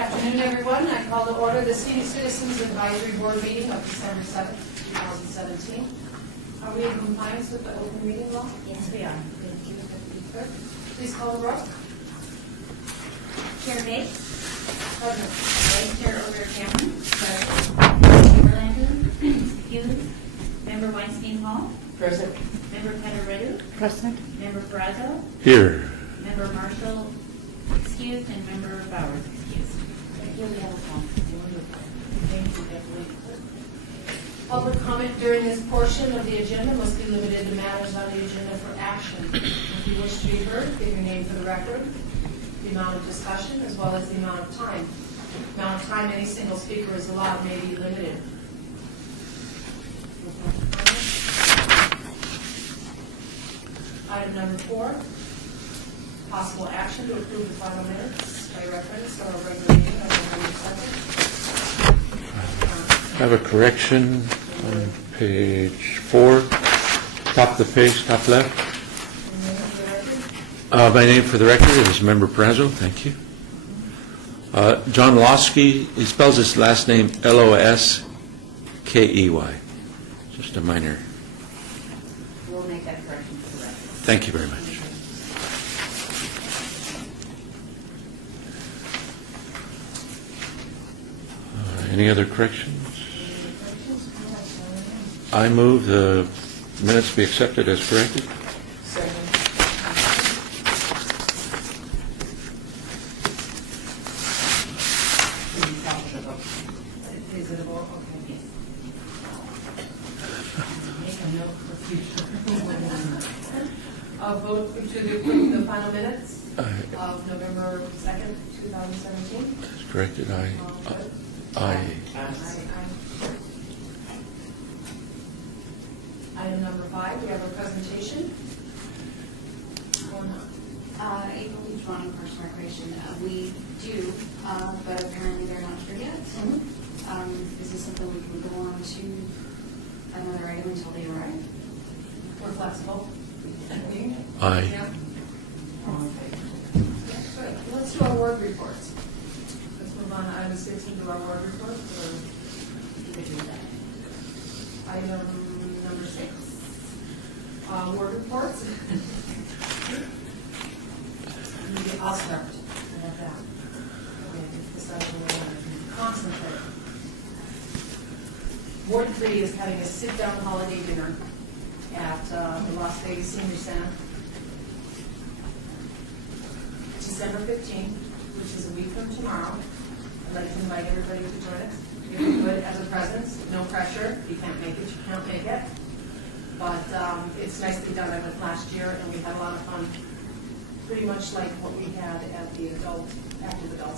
afternoon, everyone. I call to order the Senior Citizens Advisory Board meeting of December 7th, 2017. Are we in compliance with the open meeting law? Yes, we are. Thank you, Deputy Clerk. Please call the roll. Chair Bates. Present. Vice Chair Over Cameron. Chamberlain. Excused. Member Weinstein Hall. Present. Member Petteredu. Present. Member Perazo. Here. Member Marshall excused, and Member Bowers excused. Thank you. We have a call. Thank you, Deputy Clerk. Public comment during this portion of the agenda must be limited to matters on the agenda for action. If you wish to be heard, give your name for the record, the amount of discussion, as well as the amount of time. The amount of time any single speaker is allowed may be limited. Item number 4, possible action to approve the final minutes by reference or regular meeting on November 2nd. I have a correction on page 4, top of the page, top left. My name for the record is Member Perazo. Thank you. John Losky, he spells his last name Loskey. Just a minor. We'll make that correction for the record. Thank you very much. Any other corrections? I move the minutes be accepted as corrected. Is it a vote? Okay. Make a note for future. Vote to approve the final minutes of November 2nd, 2017. That's corrected. Aye. Item number 5, we have a presentation. April Beach Running Parks and Recreation. We do, but apparently they're not here yet. Is this something we can go on to another item until they arrive? We're flexible. Aye. Yeah. Good. Let's do our ward reports. Let's move on to item 6 and do our ward reports. You could do that. Item number 6, ward reports. I'll start. How about that? Okay, decide where we're going to concentrate. Ward 3 is having a sit-down holiday dinner at the Las Vegas Senior Center, December 15th, which is a week from tomorrow. I'd like to invite everybody to join us. If you could, as a presence, no pressure. If you can't make it, you can't make it. But it's nicely done. I went last year, and we had a lot of fun. Pretty much like what we had at the active adult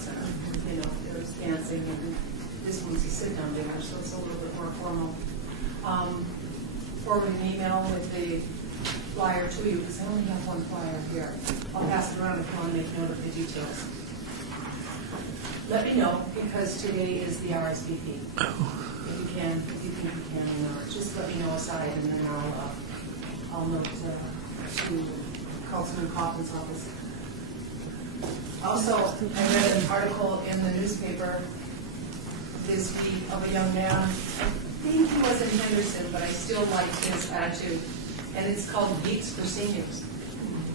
center. You know, there was dancing, and this one's a sit-down dinner, so it's a little bit more formal. Forward an email with the flyer to you, because I only have one flyer here. I'll pass it around if you want to make note of the details. Let me know, because today is the RSVP. If you can, if you think you can, just let me know aside, and then I'll note to Councilman Kaufman's office. Also, I read an article in the newspaper this week of a young man. I think he was in Henderson, but I still liked his attitude. And it's called Geeks for Seniors.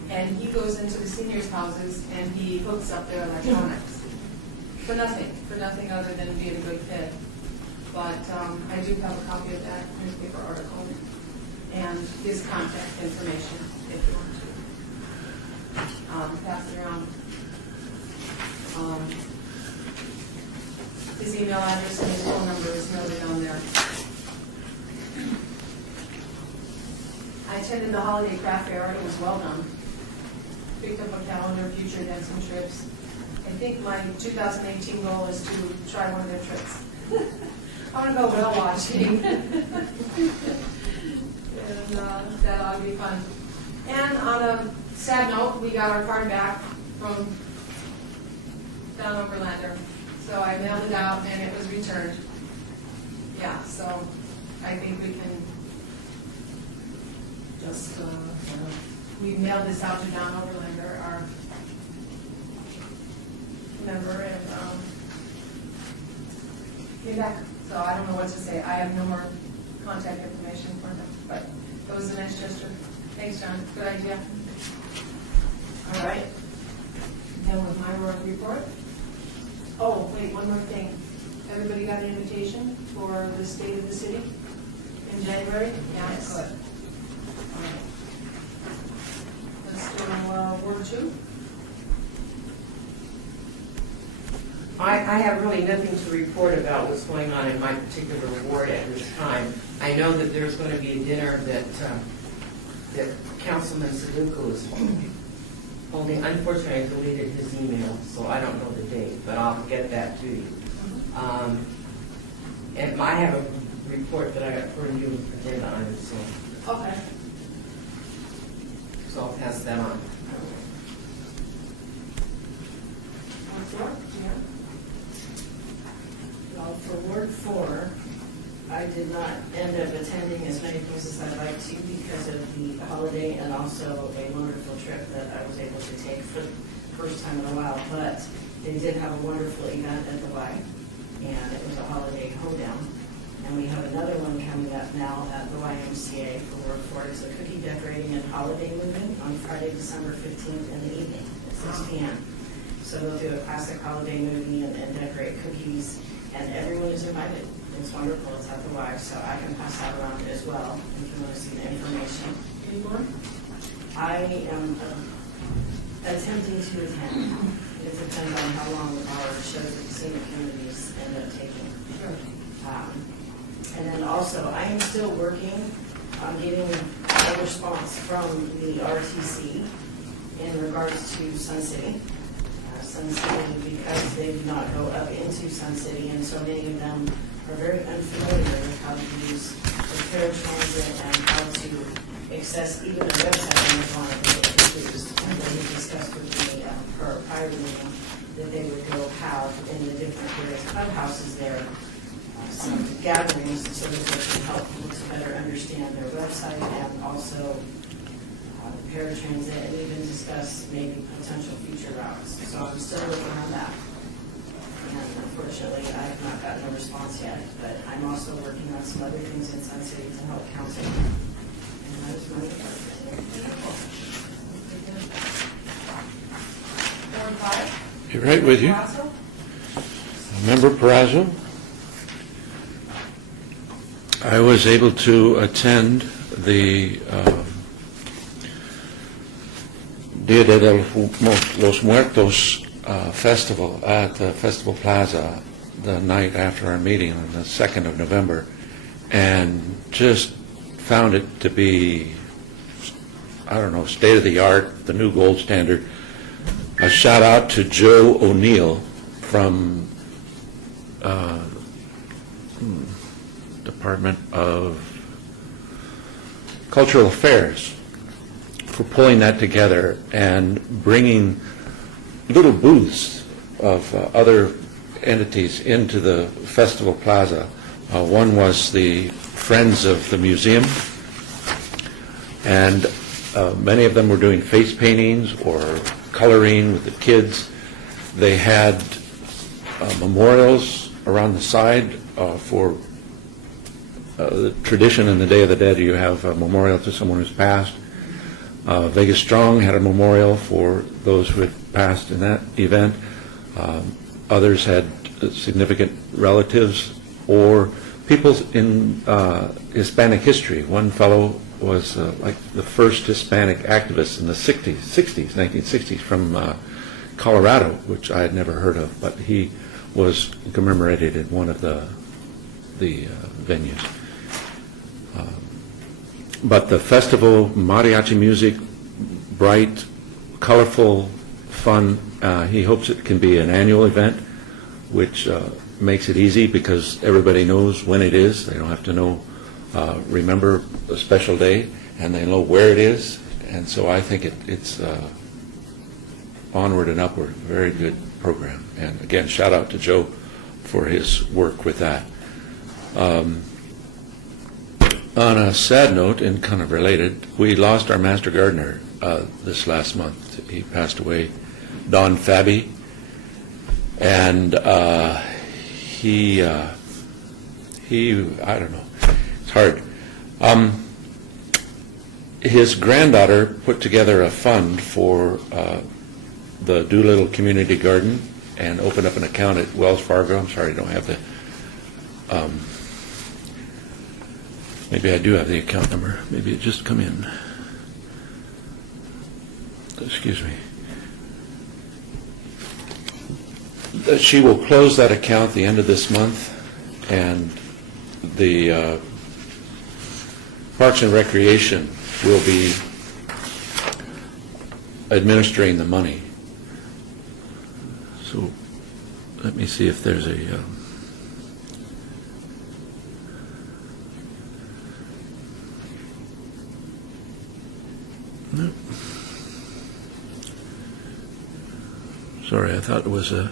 And he goes into the seniors' houses and he hooks up their electronics. For nothing other than being a good kid. But I do have a copy of that newspaper article and his contact information if you want to. Pass it around. His email address and his phone number is noted on there. I attended the holiday craft fair. It was well done. Picked up a calendar, future events and trips. I think my 2018 goal is to try one of their trips. I want to go whale watching. And that ought to be fun. And on a sad note, we got our card back from Don Overlander. So I mailed it out and it was returned. Yeah, so I think we can just, we mailed this out to Don Overlander, our member, and back, so I don't know what to say. I have no more contact information for them, but it was a nice gesture. Thanks, John, good idea. All right. Done with my work report. Oh, wait, one more thing. Everybody got an invitation for the State of the City in January? Yes. Good. All right. Let's do Ward 2. I have really nothing to report about what's going on in my particular ward at this time. I know that there's going to be a dinner that Councilman Saluko is holding. Unfortunately, I deleted his email, so I don't know the date, but I'll get that to you. And I have a report that I got for you, agenda items, Okay. so I'll pass that on. Ward 4, yeah. Well, for Ward 4, I did not end up attending as many places as I'd like to because of the holiday and also a wonderful trip that I was able to take for the first time in a while. But they did have a wonderful event at the Y, and it was a holiday hoedown. And we have another one coming up now at the YMCA for Ward 4. It's a cookie decorating and holiday movement on Friday, December 15th in the evening at 6 p.m. So they'll do a classic holiday movie and decorate cookies, and everyone is invited. It's wonderful. It's at the Y, so I can pass that around as well if you want to see the information. Any more? I am attempting to attend. It depends on how long our shows at the senior communities end up taking. And then also, I am still working on getting a response from the RTC in regards to Sun City. Sun City, because they do not go up into Sun City, and so many of them are very unfamiliar with how to use the paratransit and how to access even the website on the phone. They get confused. And they discussed with me prior to the meeting that they would go have in the different various clubhouses there some gatherings so that they can help people to better understand their website and also paratransit and even discuss maybe potential future routes. So I'm still working on that. And unfortunately, I have not gotten a response yet, but I'm also working on some other things in Sun City to help council. And that is my department. Ward 5? You're right with you. Grasso? Member Perazzo, I was able to attend the Dia de los Muertos festival at the Festival Plaza the night after our meeting on the 2nd of November, and just found it to be, I don't know, state of the art, the new gold standard. A shout out to Joe O'Neill from Department of Cultural Affairs for pulling that together and bringing little booths of other entities into the Festival Plaza. One was the Friends of the Museum, and many of them were doing face paintings or coloring with the kids. They had memorials around the side for the tradition in the Day of the Dead. You have a memorial to someone who's passed. Vegas Strong had a memorial for those who had passed in that event. Others had significant relatives or people in Hispanic history. One fellow was like the first Hispanic activist in the 1960s, from Colorado, which I had never heard of, but he was commemorated in one of the venues. But the festival, mariachi music, bright, colorful, fun. He hopes it can be an annual event, which makes it easy because everybody knows when it is. They don't have to remember a special day, and they know where it is. And so I think it's onward and upward. Very good program. And again, shout out to Joe for his work with that. On a sad note, and kind of related, we lost our master gardener this last month. He passed away, Don Fabi, and he I don't know, it's hard. His granddaughter put together a fund for the Doolittle Community Garden and opened up an account at Wells Fargo. I'm sorry, I don't have the, maybe I do have the account number. Maybe it just come in. Excuse me. She will close that account the end of this month, and the Parks and Recreation will be administering the money. So let me see if there's a no. Sorry, I thought it was a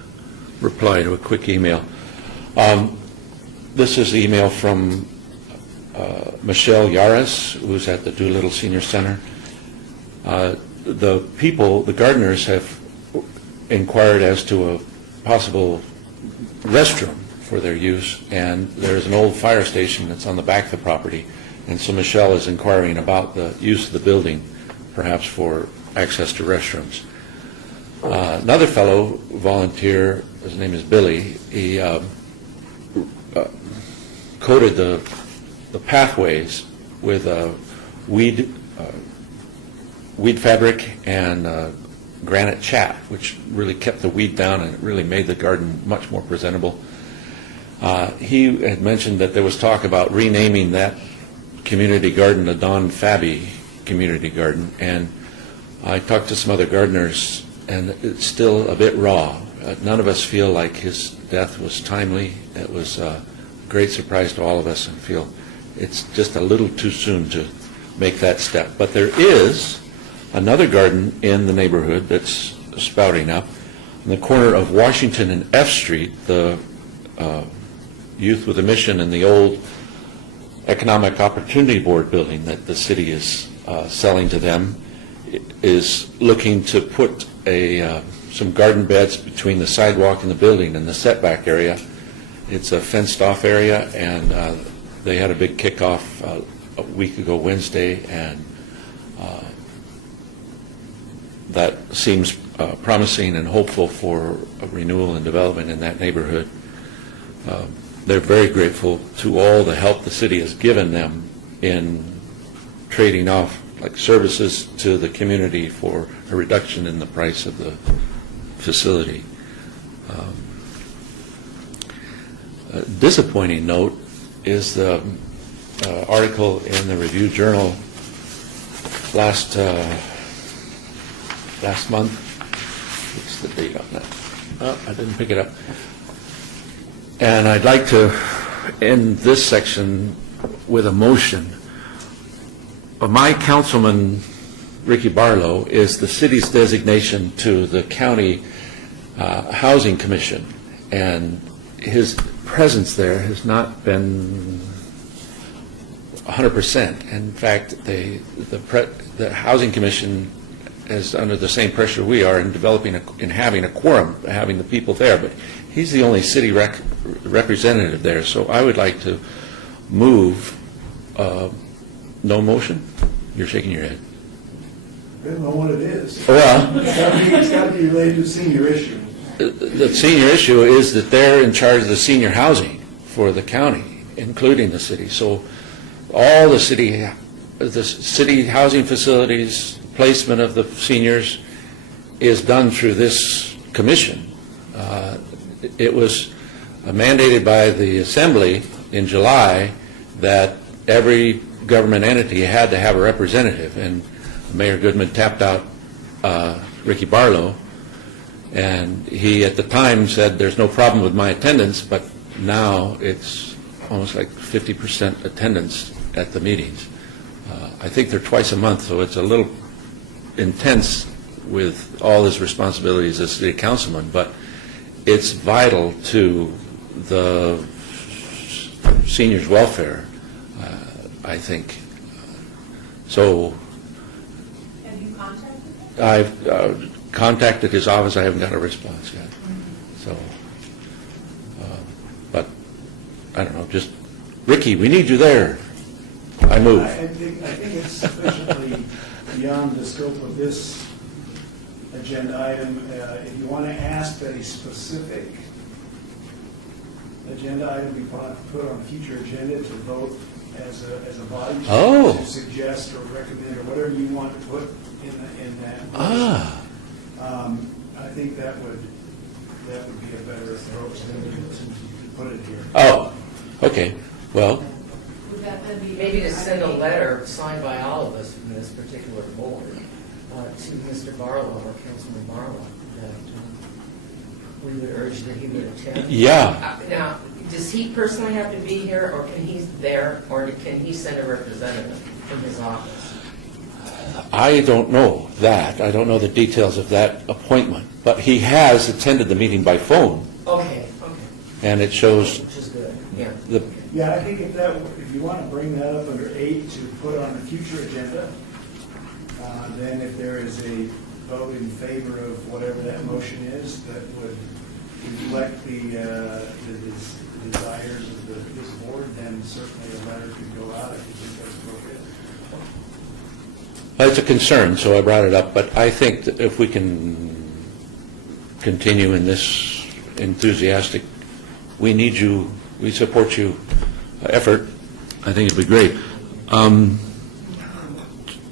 reply to a quick email. This is email from Michelle Yaris, who's at the Doolittle Senior Center. The gardeners have inquired as to a possible restroom for their use, and there's an old fire station that's on the back of the property, and so Michelle is inquiring about the use of the building, perhaps for access to restrooms. Another fellow volunteer, his name is Billy, he coated the pathways with weed fabric and granite chaff, which really kept the weed down and it really made the garden much more presentable. He had mentioned that there was talk about renaming that community garden the Don Fabi Community Garden, and I talked to some other gardeners, and it's still a bit raw. None of us feel like his death was timely. It was a great surprise to all of us, and feel it's just a little too soon to make that step. But there is another garden in the neighborhood that's sprouting up. In the corner of Washington and F Street, the Youth with a Mission and the old Economic Opportunity Board building that the city is selling to them is looking to put some garden beds between the sidewalk and the building and the setback area. It's a fenced-off area, and they had a big kickoff a week ago Wednesday, and that seems promising and hopeful for a renewal and development in that neighborhood. They're very grateful to all the help the city has given them in trading off like services to the community for a reduction in the price of the facility. A disappointing note is the article in the Review Journal last month. What's the date on that? Oh, I didn't pick it up. And I'd like to end this section with a motion. My councilman, Ricky Barlow, is the city's designation to the county housing commission, and his presence there has not been 100%. In fact, the housing commission is under the same pressure we are in developing in having a quorum, having the people there, but he's the only city representative there. So I would like to move. No motion? You're shaking your head. I don't know what it is. Well, It's got to be related to the senior issue. the senior issue is that they're in charge of the senior housing for the county, including the city. So all the city housing facilities, placement of the seniors is done through this commission. It was mandated by the Assembly in July that every government entity had to have a representative, and Mayor Goodman tapped out Ricky Barlow, and he at the time said there's no problem with my attendance, but now it's almost like 50% attendance at the meetings. I think they're twice a month, so it's a little intense with all his responsibilities as city councilman, but it's vital to the seniors' welfare, I think. So Have you contacted them? I've contacted his office. I haven't got a response yet. So, but I don't know, just Ricky, we need you there. I move. I think it's sufficiently beyond the scope of this agenda item. If you want to ask that a specific agenda item be put on a future agenda to vote as a body, Oh. to suggest or recommend or whatever you want to put in that. Ah, I think that would be a better approach than to put it here. oh, okay. Well, Would that then be? Maybe to send a letter signed by all of us from this particular board to Mr. Barlow or Councilman Barlow that we would urge that he would attend. yeah. Now, does he personally have to be here, or can he there, or can he send a representative from his office? I don't know that. I don't know the details of that appointment. But he has attended the meeting by phone, Okay, and it shows which is good, yeah. the, Yeah, I think if you want to bring that up under 8 to put on a future agenda, then if there is a vote in favor of whatever that motion is, that would reflect the desires of this board, then certainly a letter could go out. I think that's appropriate. it's a concern, so I brought it up. But I think that if we can continue in this enthusiastic, we need you, we support you effort, I think it'd be great.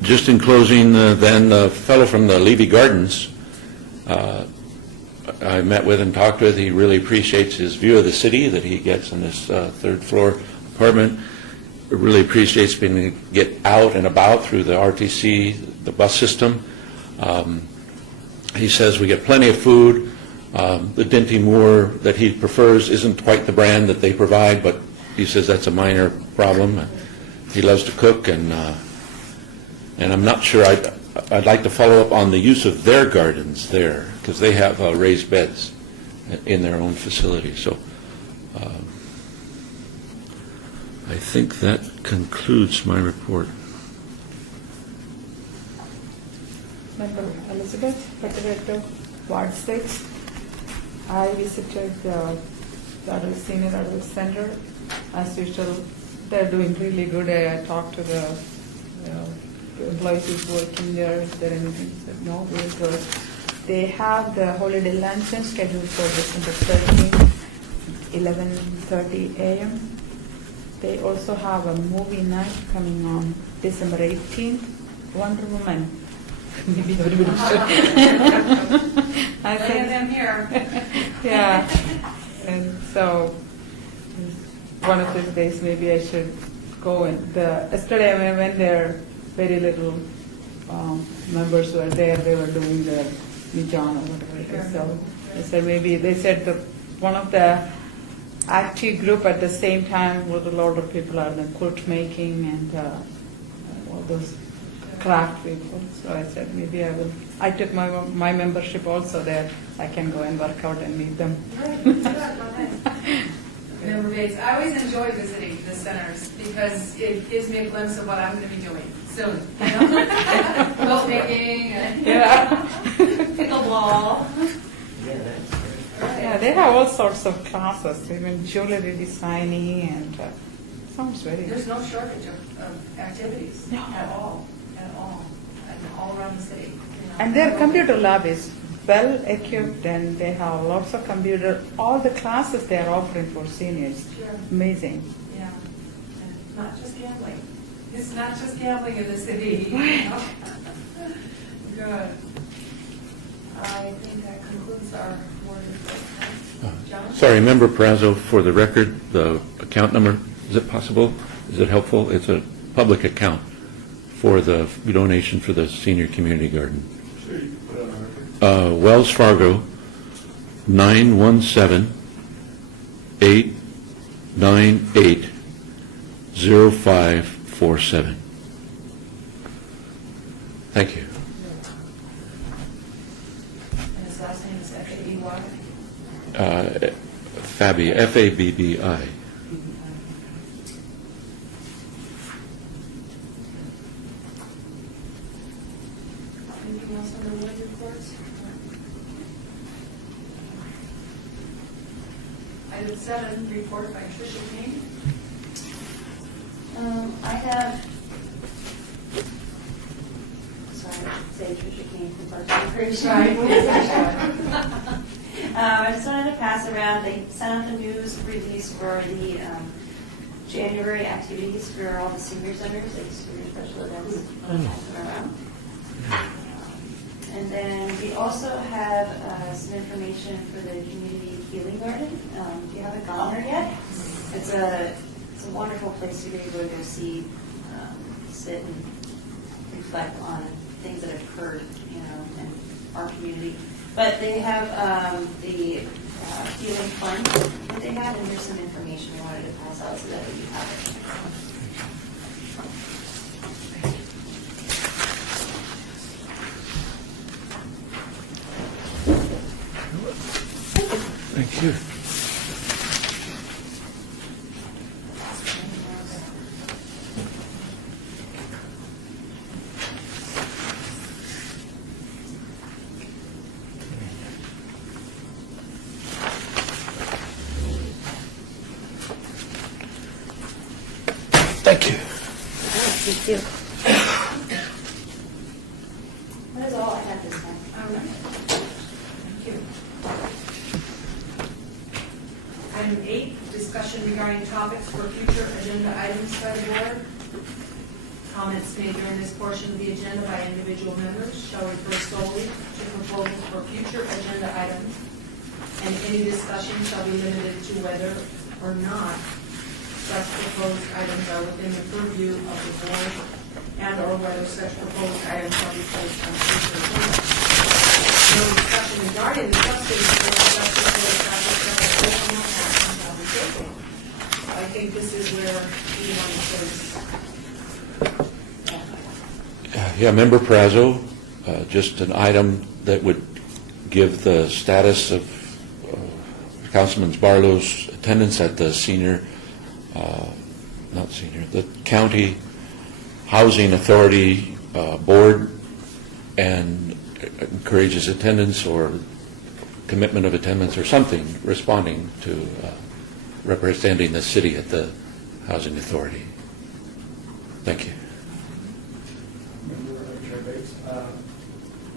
Just in closing, then, the fellow from the Levy Gardens, I met with and talked with. He really appreciates his view of the city that he gets in this third-floor apartment. Really appreciates being able to get out and about through the RTC, the bus system. He says we get plenty of food. The Dinty Moore that he prefers isn't quite the brand that they provide, but he says that's a minor problem. He loves to cook, and I'm not sure. I'd like to follow up on the use of their gardens there, because they have raised beds in their own facility. So I think that concludes my report. Member Elizabeth, Director, Ward 6. I visited the Adult Senior Adult Center. As usual, they're doing really good. I talked to the employees who's working there. Is there anything? They said, no, we're good. They have the holiday luncheon scheduled for December 13th, 11:30 a.m. They also have a movie night coming on December 18th, Wonder Woman. Maybe everybody should. I Laying them here. yeah, and so one of these days maybe I should go. And yesterday when I went there, very little members were there. They were doing the Mijan or whatever it is. So I said maybe they said that one of the active group at the same time with a lot of people are the quilt making and all those craft people. So I said maybe I will. I took my membership also there. I can go and work out and meet them. Member Bates, I always enjoy visiting the centers because it gives me a glimpse of what I'm going to be doing soon. Quilt making and pickleball. Yeah, that's great. Yeah, they have all sorts of classes, even jewelry designing and sounds very There's no shortage of activities No. at all, and all around the city. And their computer lab is well equipped and they have lots of computer, all the classes they are offering for seniors. Sure. Amazing. Yeah, and not just gambling. It's not just gambling in the city. Good. I think that concludes our morning report. John? Sorry, Member Perazzo, for the record, the account number, is it possible? Is it helpful? It's a public account for the donation for the senior community garden. Sure, you can put it on the record. Wells Fargo, 917-898-0547. Thank you. And his last name is F-A-B-Y? Fabi, F-A-B-B-I. Anything else on the board reports? Item 7, report by Tricia King. I have, sorry, I should say Tricia King from Parks and Recreation. I just wanted to pass around, they sent out the news release for the January activities for all the senior centers, like senior special events. Passing around. And then we also have some information for the community healing garden. If you haven't gone there yet, it's a wonderful place to be able to go see, sit and reflect on things that have occurred, in our community. But they have the healing fund that they had, and there's some information I wanted to pass out so that you have it. Thank you. Thank you. That is all I have this time. All right. Thank you. Item 8, discussion regarding topics for future agenda items by the board. Comments made during this portion of the agenda by individual members shall refer solely to proposals for future agenda items, and any discussion shall be limited to whether or not such proposed items are within the purview of the board, and or whether such proposed items shall be placed on future agenda. No discussion regarding the substance of the discussion for the topic of additional action shall be taken. I think this is where we want to place. Yeah, Member Prazzo, just an item that would give the status of Councilman Barlow's attendance at the the County Housing Authority Board, and encourages attendance or commitment of attendance or something responding to representing the city at the Housing Authority. Thank you. Member Chair Bates,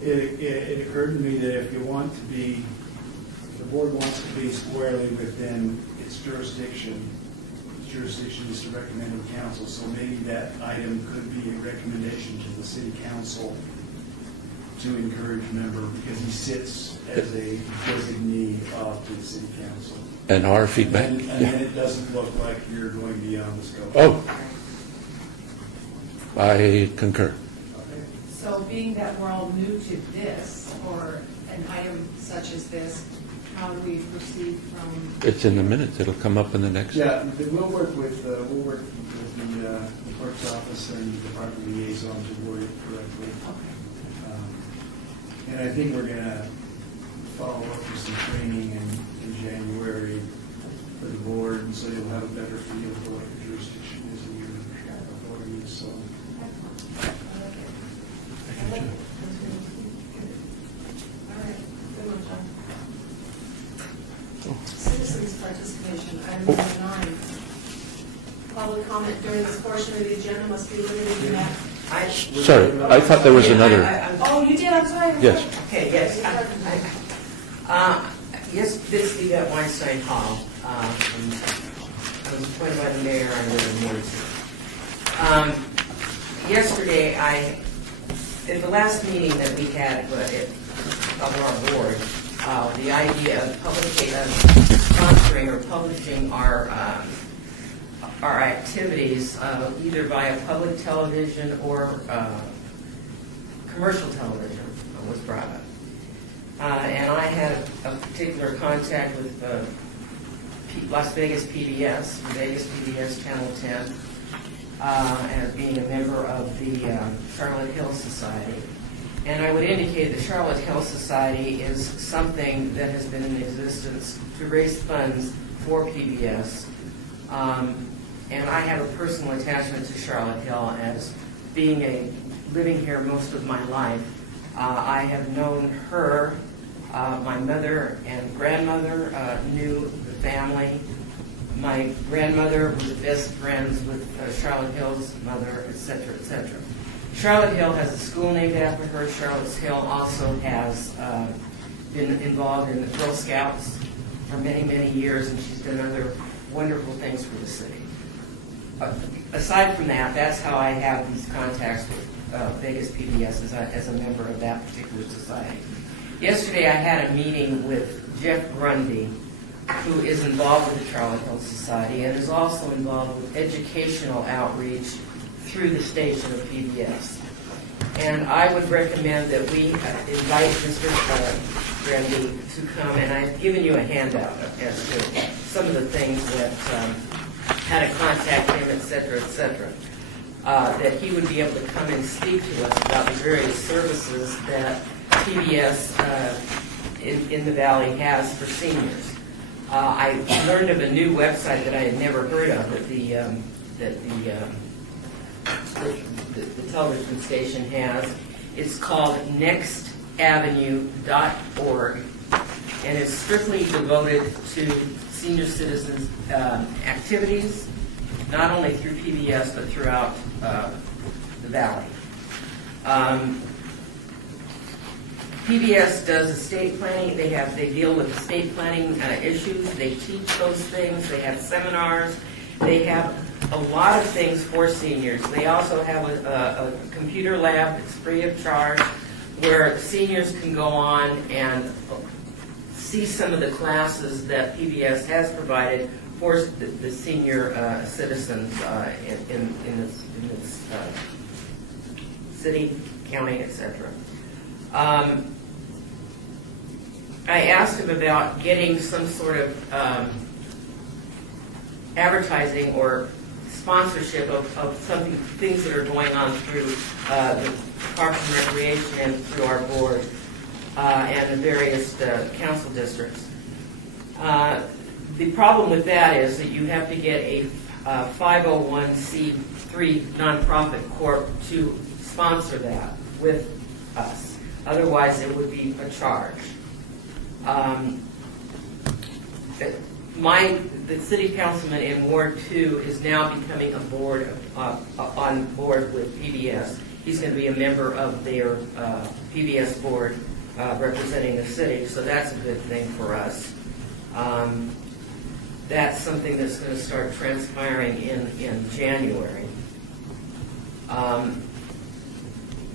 it occurred to me that if you want to be, the board wants to be squarely within its jurisdiction is to recommend to council, so maybe that item could be a recommendation to the city council to encourage a member, because he sits as a designee of the city council. And our feedback. And then it doesn't look like you're going beyond the scope. Oh, I concur. Okay. So being that we're all new to this, or an item such as this, how do we proceed from? It's in the minutes. It'll come up in the next. Yeah, we'll work with the clerk's office and the department liaison to word it correctly. And I think we're going to follow up with some training in January for the board, and so you'll have a better feel for what the jurisdiction is in your authorities. So. All right, good one, John. Citizens participation, item number 9. Public comment during this portion of the agenda must be limited to that. Sorry, I thought there was another. Oh, you did, I'm sorry. Yes. Okay, yes. Yes, this is at Weinstein Hall. I was appointed by the mayor, I live in Wardston. Yesterday, at the last meeting that we had of our board, the idea of sponsoring or publishing our activities either via public television or commercial television was brought up. And I had a particular contact with Las Vegas PBS, Channel 10, as being a member of the Charlotte Hill Society. And I would indicate the Charlotte Hill Society is something that has been in existence to raise funds for PBS. And I have a personal attachment to Charlotte Hill as being living here most of my life. I have known her, my mother and grandmother knew the family My grandmother was the best friends with Charlotte Hill's mother, et cetera, et cetera. Charlotte Hill has a school named after her. Charlotte Hill also has been involved in the Girl Scouts for many, many years, and she's done other wonderful things for the city. Aside from that, that's how I have these contacts with Vegas PBS as a member of that particular society. Yesterday I had a meeting with Jeff Grundy, who is involved with the Charlotte Hill Society and is also involved with educational outreach through the station of PBS. And I would recommend that we invite Mr. Grundy to come, and I've given you a handout as to some of the things that, how to contact him, et cetera, that he would be able to come and speak to us about the various services that PBS in the Valley has for seniors. I learned of a new website that I had never heard of that the television station has. It's called nextavenue.org, and it's strictly devoted to senior citizens activities, not only through PBS but throughout the Valley. PBS does estate planning. They deal with estate planning issues. They teach those things. They have seminars. They have a lot of things for seniors. They also have a computer lab that's free of charge, where seniors can go on and see some of the classes that PBS has provided for the senior citizens in this city, county, etc. I asked him about getting some sort of advertising or sponsorship of things that are going on through the Parks and Recreation and through our board and the various council districts. The problem with that is that you have to get a 501c3 nonprofit corp to sponsor that with us. Otherwise, it would be a charge. The city councilman in Ward 2 is now becoming on board with PBS. He's going to be a member of their PBS board representing the city, so that's a good thing for us. That's something that's going to start transpiring in January.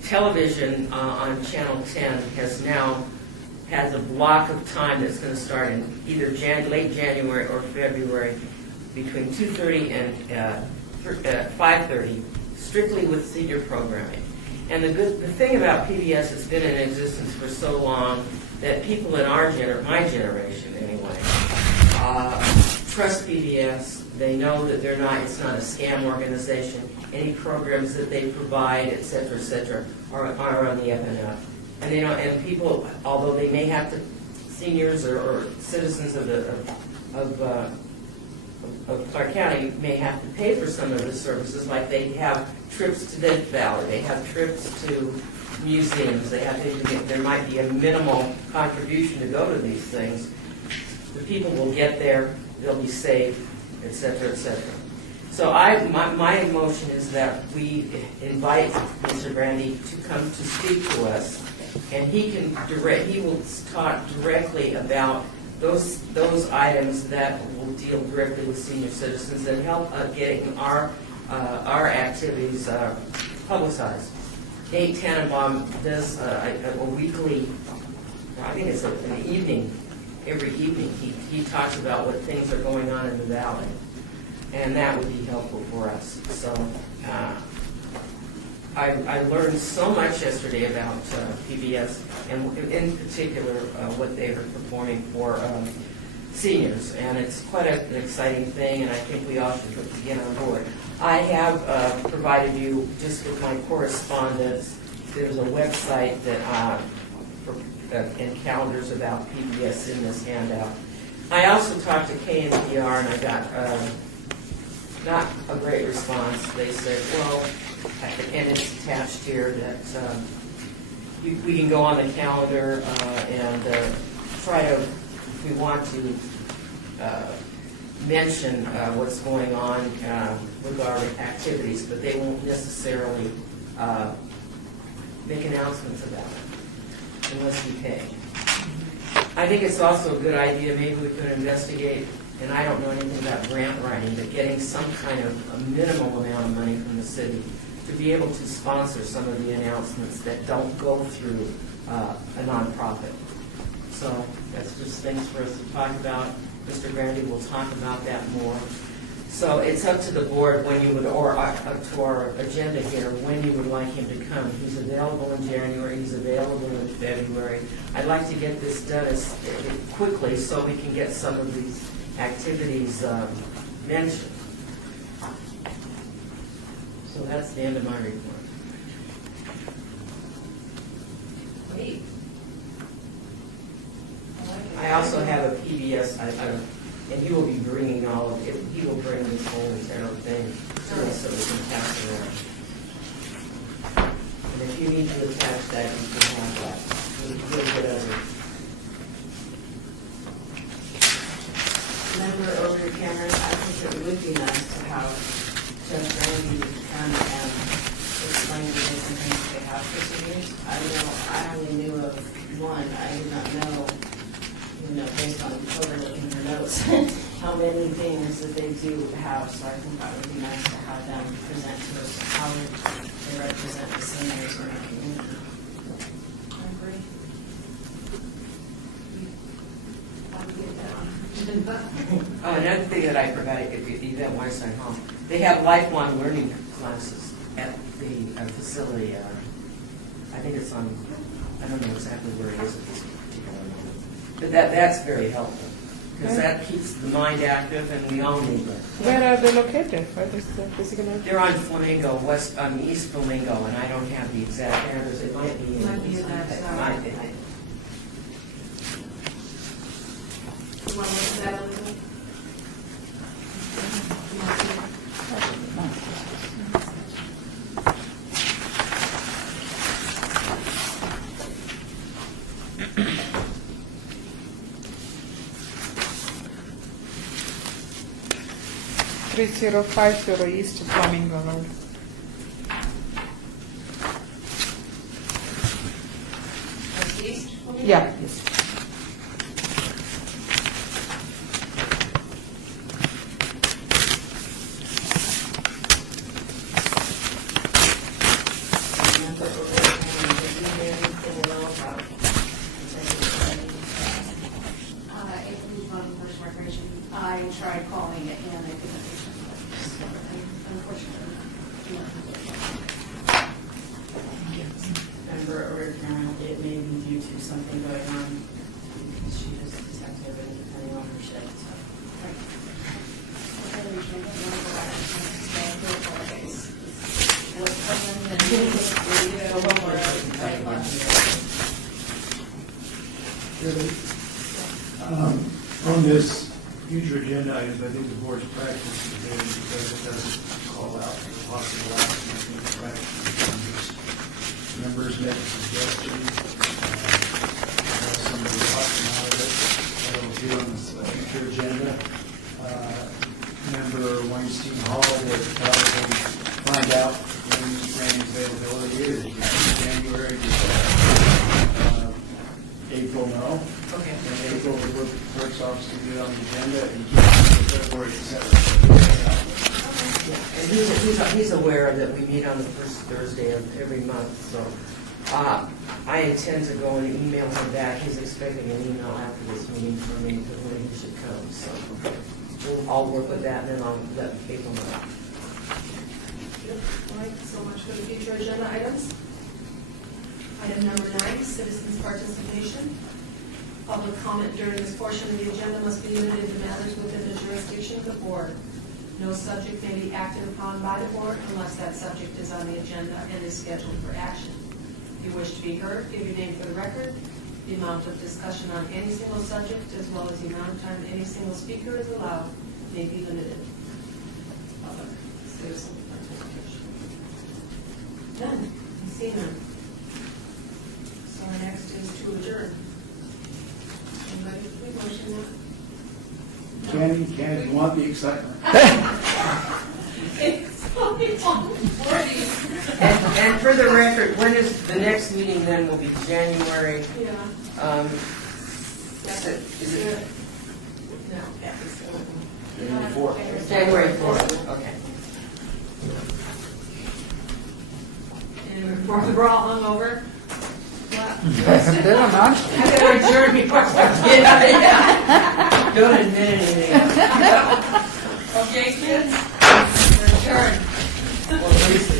Television on Channel 10 has a block of time that's going to start in either late January or February between 2:30 and 5:30, strictly with senior programming. And the thing about PBS has been in existence for so long that people in my generation anyway, trust PBS. They know that it's not a scam organization. Any programs that they provide, et cetera, are on the up-and-up. And and people, although they may have to, seniors or citizens of Clark County may have to pay for some of the services, like they have trips to the Valley, they have trips to museums, there might be a minimal contribution to go to these things. The people will get there, they'll be safe, et cetera, et cetera. So my motion is that we invite Mr. Grundy to come to speak to us, and he will talk directly about those items that will deal directly with senior citizens and help getting our activities publicized. Nate Tannenbaum does a weekly, I think it's an evening, every evening he talks about what things are going on in the Valley, and that would be helpful for us. So I learned so much yesterday about PBS, and in particular what they are performing for seniors, and it's quite an exciting thing, and I think we all should get on board. I have provided you, just with my correspondence, there's a website that and calendars about PBS in this handout. I also talked to KNPR, and I got not a great response. They said, well, and it's attached here, that we can go on the calendar and try to, if we want to, mention what's going on with our activities, but they won't necessarily make announcements about it unless we pay. I think it's also a good idea, maybe we could investigate, and I don't know anything about grant writing, but getting some kind of a minimal amount of money from the city to be able to sponsor some of the announcements that don't go through a nonprofit. So that's just things for us to talk about. Mr. Grandy will talk about that more. So it's up to the board when you would, or to our agenda here, when you would like him to come. He's available in January, he's available in February. I'd like to get this done as quickly so we can get some of these activities mentioned. So that's the end of my report. Great. I like it. I also have a PBS, and he will be bringing all of it, he will bring this whole entire thing to us so we can pass it around. And if you need to attach that, you can have that. We'll get over. Member Over Cameron, I think it would be nice to have Jeff Grandy come and explain the different things they have for seniors. I know, I only knew of one. I did not know, based on overlooking her notes, how many things that they do have. So I think that would be nice to have them present to us how they represent the seniors in our community. I agree. I'll get that on agenda. Another thing that I forgot, if you don't want to sign home, they have lifelong learning classes at the facility. I think it's on, I don't know exactly where it is at this particular moment. But that's very helpful, because that keeps the mind active, and we all need that. Where are they located? Where is the physical location? They're on Flamingo, East Flamingo, and I don't have the exact address. It might be in. Might be in that, It might be. You want to look at that a little? You want to see it? Three 3050 East Flamingo Road. That's east? Yeah. Yes. Member Over Cameron, did you hear anything at all about executive session? It was on First Recreation. I tried calling it and I couldn't reach them. So unfortunately, Member Over Cameron, it may be due to something going on, because she is detective and depending on her shift, so. On this future agenda items, I think the board's practice today, because it doesn't call out for possible action, I think the practice is members make a suggestion, have somebody talking out of it, that'll be on the future agenda. Member Weinstein Hall would probably find out when Randy's availability is, January, April, no. Okay. In April, we work with the clerk's office to get it on the agenda, and keep it February, etc. And he's aware that we meet on the first Thursday of every month, so I intend to go and email him back. He's expecting an email after this meeting from me to when he should come, so I'll work with that, and then I'll let people know. All right, so much for the future agenda items. Item number 9, citizens' participation. Public comment during this portion of the agenda must be limited to matters within the jurisdiction of the board. No subject may be acted upon by the board unless that subject is on the agenda and is scheduled for action. If you wish to be heard, give your name for the record. The amount of discussion on any single subject, as well as the amount of time any single speaker is allowed, may be limited. Public citizen participation. Done. I see none. So our next is to adjourn. Anybody, we motion that? So Kenny, Kenny, you want the excitement? It's only 1:40. And for the record, when is the next meeting then will be January, Yeah. is it No, yeah, it's January 4th? Okay. And we're all hungover. They're not. I gotta adjourn before I get out of here. Don't admit anything. Okay, kids, we're adjourned. Well, at least